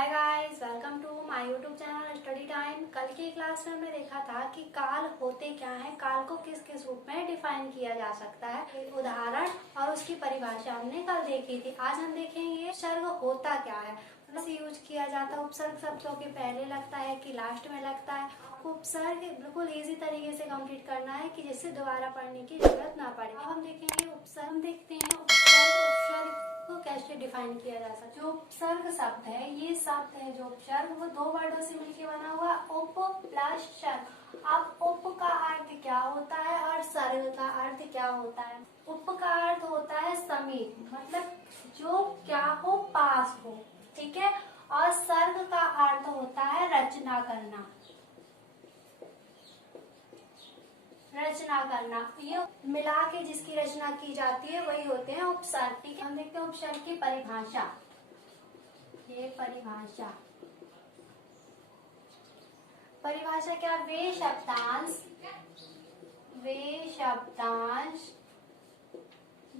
Hi guys, welcome to my YouTube channel study time. कल की class में हमने देखा था कि काल होते क्या हैं, काल को किस किस रूप में डिफाइन किया जा सकता है, एक उदाहरण और उसकी परिभाषा हमने कल देखी थी। आज हम देखेंगे उपसर्ग होता क्या है, मतलब यूज किया जाता है। उपसर्ग शब्दों के पहले लगता है कि लास्ट में लगता है। उपसर्ग बिल्कुल इजी तरीके से कंप्लीट करना है कि जिससे दोबारा पढ़ने की जरूरत ना पड़े। अब हम देखेंगे उपसर्ग। हम देखते हैं उपसर्ग को कैसे डिफाइन किया जा सकता है। जो उपसर्ग शब्द है, ये शब्द है जो उपसर्ग, वो दो वर्डों से मिलकर बना हुआ उप प्लस सर्ग। अब उप का अर्थ क्या होता है और सर्ग का अर्थ क्या होता है। उप का अर्थ होता है समीप, मतलब जो क्या हो, पास हो, ठीक है। और सर्ग का अर्थ होता है रचना करना, रचना करना। ये मिला के जिसकी रचना की जाती है वही होते हैं उपसर्ग। ठीक है, हम देखते हैं उपसर्ग की परिभाषा। ये परिभाषा क्या? वे शब्दांश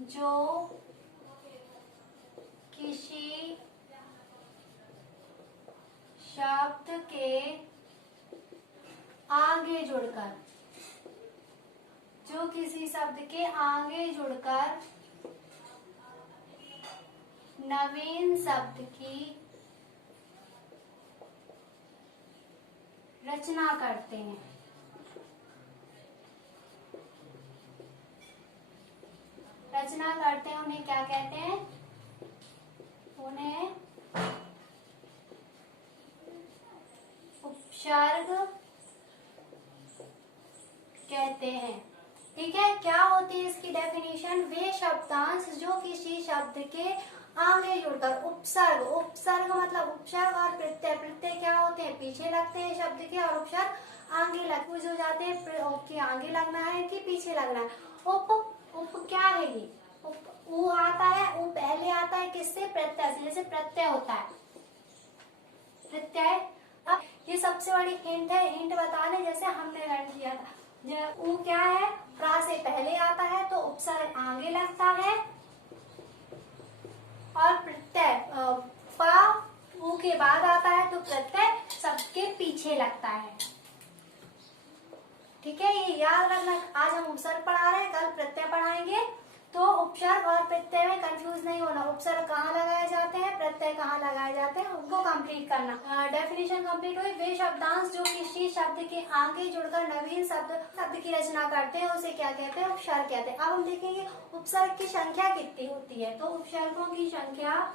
जो किसी शब्द के आगे जुड़कर, नवीन शब्द की रचना करते हैं। उन्हें क्या कहते हैं? उन्हें उपसर्ग कहते हैं। ठीक है, क्या होती है इसकी डेफिनेशन? वे शब्दांश जो किसी शब्द के आगे जुड़कर, उपसर्ग मतलब उपसर्ग और प्रत्यय। प्रत्यय क्या होते हैं? पीछे लगते हैं शब्द के, और उपसर्ग आगे लग हो जाते हैं। कि आगे लगना है कि पीछे लगना है। उप क्या है? ये उ आता है, उ पहले आता है किससे? प्रत्यय से। जैसे प्रत्यय होता है प्रत्यय। अब ये सबसे बड़ी हिंट है, हिंट बताने जैसे हमने लर्न किया था। उ क्या है? प्रा से पहले आता है तो उपसर्ग आगे लगता है, और प्रत्यय पा उ के बाद आता है तो प्रत्यय सबके पीछे लगता है। ठीक है, ये याद रखना। आज हम उपसर्ग पढ़ा रहे हैं, कल प्रत्यय पढ़ाएंगे, तो उपसर्ग और प्रत्यय में कंफ्यूज नहीं होना। उपसर्ग कहाँ लगाए जाते हैं, प्रत्यय कहाँ लगाए जाते हैं, उनको कंप्लीट करना। डेफिनेशन कंप्लीट हुई। वे शब्दांश जो किसी शब्द के आगे जुड़कर नवीन शब्द की रचना करते हैं, उसे क्या कहते हैं? उपसर्ग कहते हैं। अब हम देखेंगे उपसर्ग की संख्या कितनी होती है। तो उपसर्गों की संख्या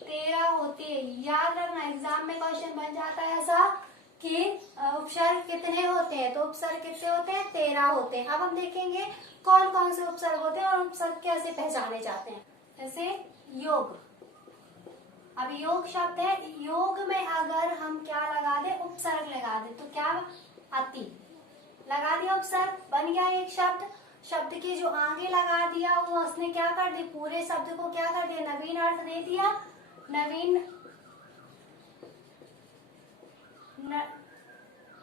13 होती है। याद रखना, एग्जाम में क्वेश्चन बन जाता है ऐसा कि उपसर्ग कितने होते हैं। तो उपसर्ग कितने होते हैं? 13 होते हैं। अब हम देखेंगे कौन कौन से उपसर्ग होते हैं और उपसर्ग कैसे पहचाने जाते हैं। जैसे योग। अब योग शब्द है, योग में अगर हम क्या लगा दे? उपसर्ग लगा दे तो क्या? अति। लगा दिया उपसर्ग, बन गया एक शब्द के जो आगे लगा दिया वो उसने क्या कर दिया? पूरे शब्द को क्या कर दिया? नवीन अर्थ दे दिया।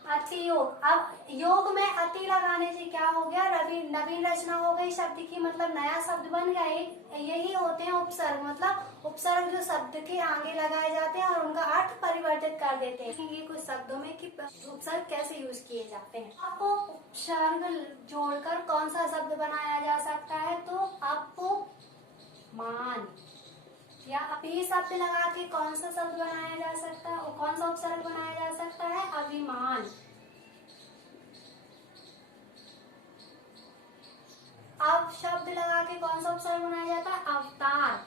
अति योग। अब योग में अति लगाने से क्या हो गया? नवीन रचना हो गई शब्द की, मतलब नया शब्द बन गया। यही होते हैं उपसर्ग। मतलब उपसर्ग जो शब्द के आगे लगाए जाते हैं और उनका अर्थ परिवर्तित कर देते हैं। ये कुछ शब्दों में कि उपसर्ग कैसे यूज किए जाते हैं। आपको उपसर्ग जोड़कर कौन सा शब्द बनाया जा सकता है? तो अपमान, या अपी शब्द लगा के कौन सा शब्द बनाया जा सकता है, और कौन सा उपसर्ग बनाया जा सकता है? अभिमान। अब शब्द लगा के कौन सा उपसर्ग बनाया जाता है? अवतार।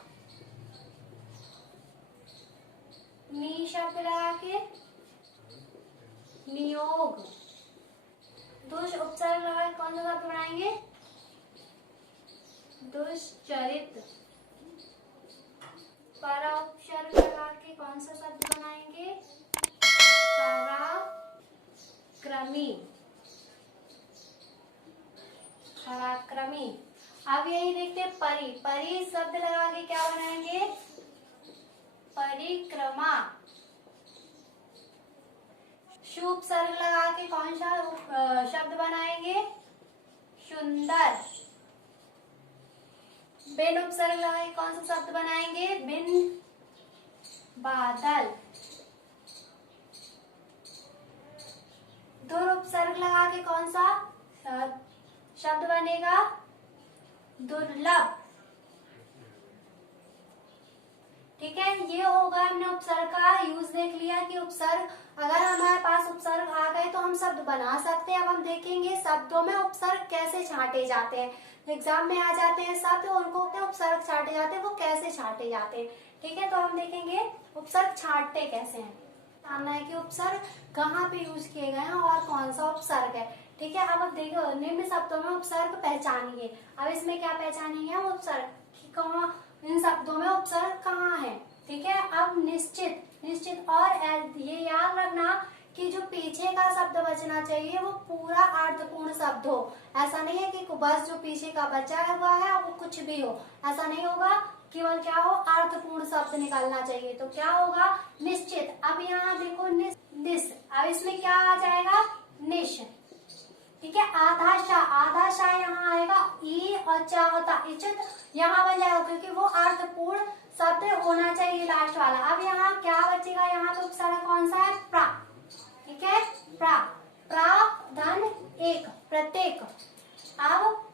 नी शब्द लगा के नियोग। दुष्ट उपसर्ग लगा के कौन सा शब्द बनाएंगे? दुष्चरित। परा उपसर्ग लगा के कौन सा शब्द बनाएंगे? पराक्रमी। अब यही देखते हैं परी शब्द लगा के क्या बनाएंगे? परिक्रमा। शुभ उपसर्ग लगा के कौन सा शब्द बनाएंगे? सुंदर। परा उपसर्ग लगा के कौन सा शब्द बनाएंगे? परिक्रमा। शुभ उपसर्ग लगा के कौन सा शब्द बनाएंगे? शुभ उपसर्ग लगा के कौन सा शब्द बनाएंगे? परिक्रमा। शुभ उपसर्ग लगा के कौन सा शब्द बनाएंगे? सुंदर। बिन उपसर्ग लगा के कौन सा शब्द बनाएंगे? बिन बादल। दुर उपसर्ग लगा के कौन सा शब्द बनेगा? दुर्लभ। ठीक है, ये होगा, हमने उपसर्ग का यूज देख लिया कि उपसर्ग, अगर हमारे पास उपसर्ग आ गए तो हम शब्द बना सकते हैं। अब हम देखेंगे शब्दों में उपसर्ग कैसे छांटे जाते हैं। एग्जाम में आ जाते हैं शब्द, उनको उपसर्ग छांटे जाते हैं, वो कैसे छांटे जाते हैं। ठीक है, तो हम देखेंगे उपसर्ग छांटते कैसे हैं। जानना है कि उपसर्ग कहाँ पे यूज किए गए हैं और कौन सा उपसर्ग है। ठीक है, अब देखो निम्न शब्दों में उपसर्ग पहचानिए। अब इसमें क्या पहचानेंगे हम? उपसर्ग कि कहाँ, इन शब्दों में उपसर्ग कहाँ है। ठीक है, अब निश्चित, निश्चित और ये याद रखना कि जो पीछे का शब्द बचना चाहिए वो पूरा अर्थपूर्ण शब्द हो। ऐसा नहीं है कि बस जो पीछे का बचा हुआ है वो कुछ भी हो, ऐसा नहीं होगा। केवल क्या हो? अर्थपूर्ण शब्द निकालना चाहिए। तो क्या होगा? निश्चित। अब यहाँ देखो निस, अब इसमें क्या आ जाएगा? निश। ठीक है, आधा शाह यहाँ आएगा, ई और चा होता इचित यहाँ बन जाएगा, क्योंकि वो अर्थपूर्ण शब्द होना चाहिए लास्ट वाला। अब यहाँ क्या बचेगा? यहाँ पे उपसर्ग कौन सा है? प्रा। ठीक है, प्रा, धन एक, प्रत्येक। अब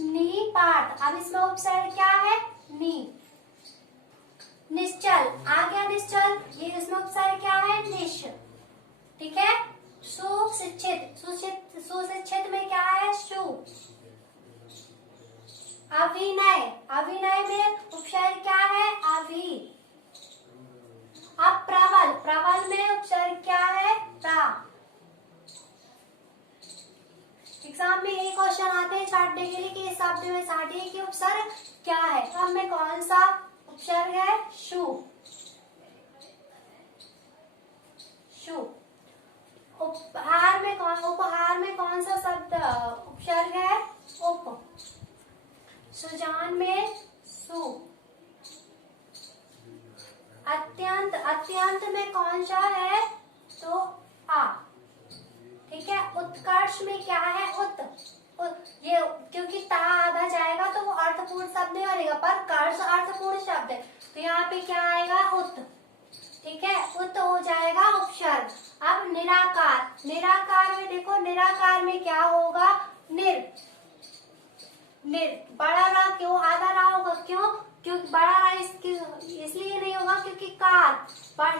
निपात, अब इसमें उपसर्ग क्या है? नी। निश्चल आ गया, निश्चल, ये इसमें उपसर्ग क्या है? निश। ठीक है, सुशिक्षित, सुशिक्षित में क्या है? शु। अभिनय, अभिनय में उपसर्ग क्या है? अभी। अब प्रबल, प्रबल में उपसर्ग क्या है? प्रा। एग्जाम में ये क्वेश्चन आते हैं छांटने के लिए कि इस शब्द में छांटिए कि उपसर्ग क्या है। अब में कौन सा उपसर्ग है? शु। शु। उपहार में कौन सा शब्द उपसर्ग है? उप। सुजान में सु। अत्यंत, अत्यंत में कौन सा है? तो आ। ठीक है, उत्कर्ष में क्या है? ये क्योंकि ता आधा जाएगा तो वो अर्थपूर्ण शब्द नहीं बनेगा, पर कर्ष अर्थपूर्ण शब्द है, तो यहाँ पे क्या आएगा? उत। ठीक है, उत हो जाएगा उपसर्ग। अब निराकार, निराकार में देखो, निराकार में क्या होगा? निर। बड़ा रा क्यों आधा रा होगा? क्यों? क्योंकि बड़ा रा इसलिए नहीं होगा क्योंकि कार,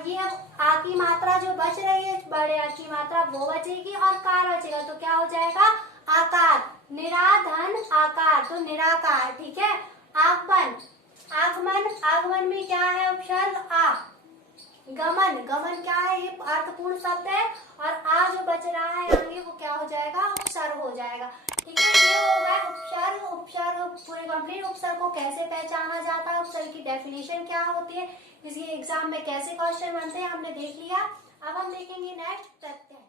ये अब आ की मात्रा जो बच रही है, बड़े आ की मात्रा वो बचेगी और कार बचेगा, तो क्या हो जाएगा? आकार। निराधन आकार, तो निराकार। ठीक है, आगमन, आगमन, आगमन में क्या है? उपसर्ग आ। गमन, गमन क्या है? ये अर्थपूर्ण शब्द है, और आ जो बच रहा है आगे वो क्या हो जाएगा? उपसर्ग हो जाएगा। ठीक है, ये हो गया उपसर्ग। उपसर्ग पूरे कंप्लीट। उपसर्ग को कैसे पहचाना जाता है, उपसर्ग की डेफिनेशन क्या होती है, किसी एग्जाम में कैसे क्वेश्चन बनते हैं, हमने देख लिया। अब हम देखेंगे नेक्स्ट प्रत्यय।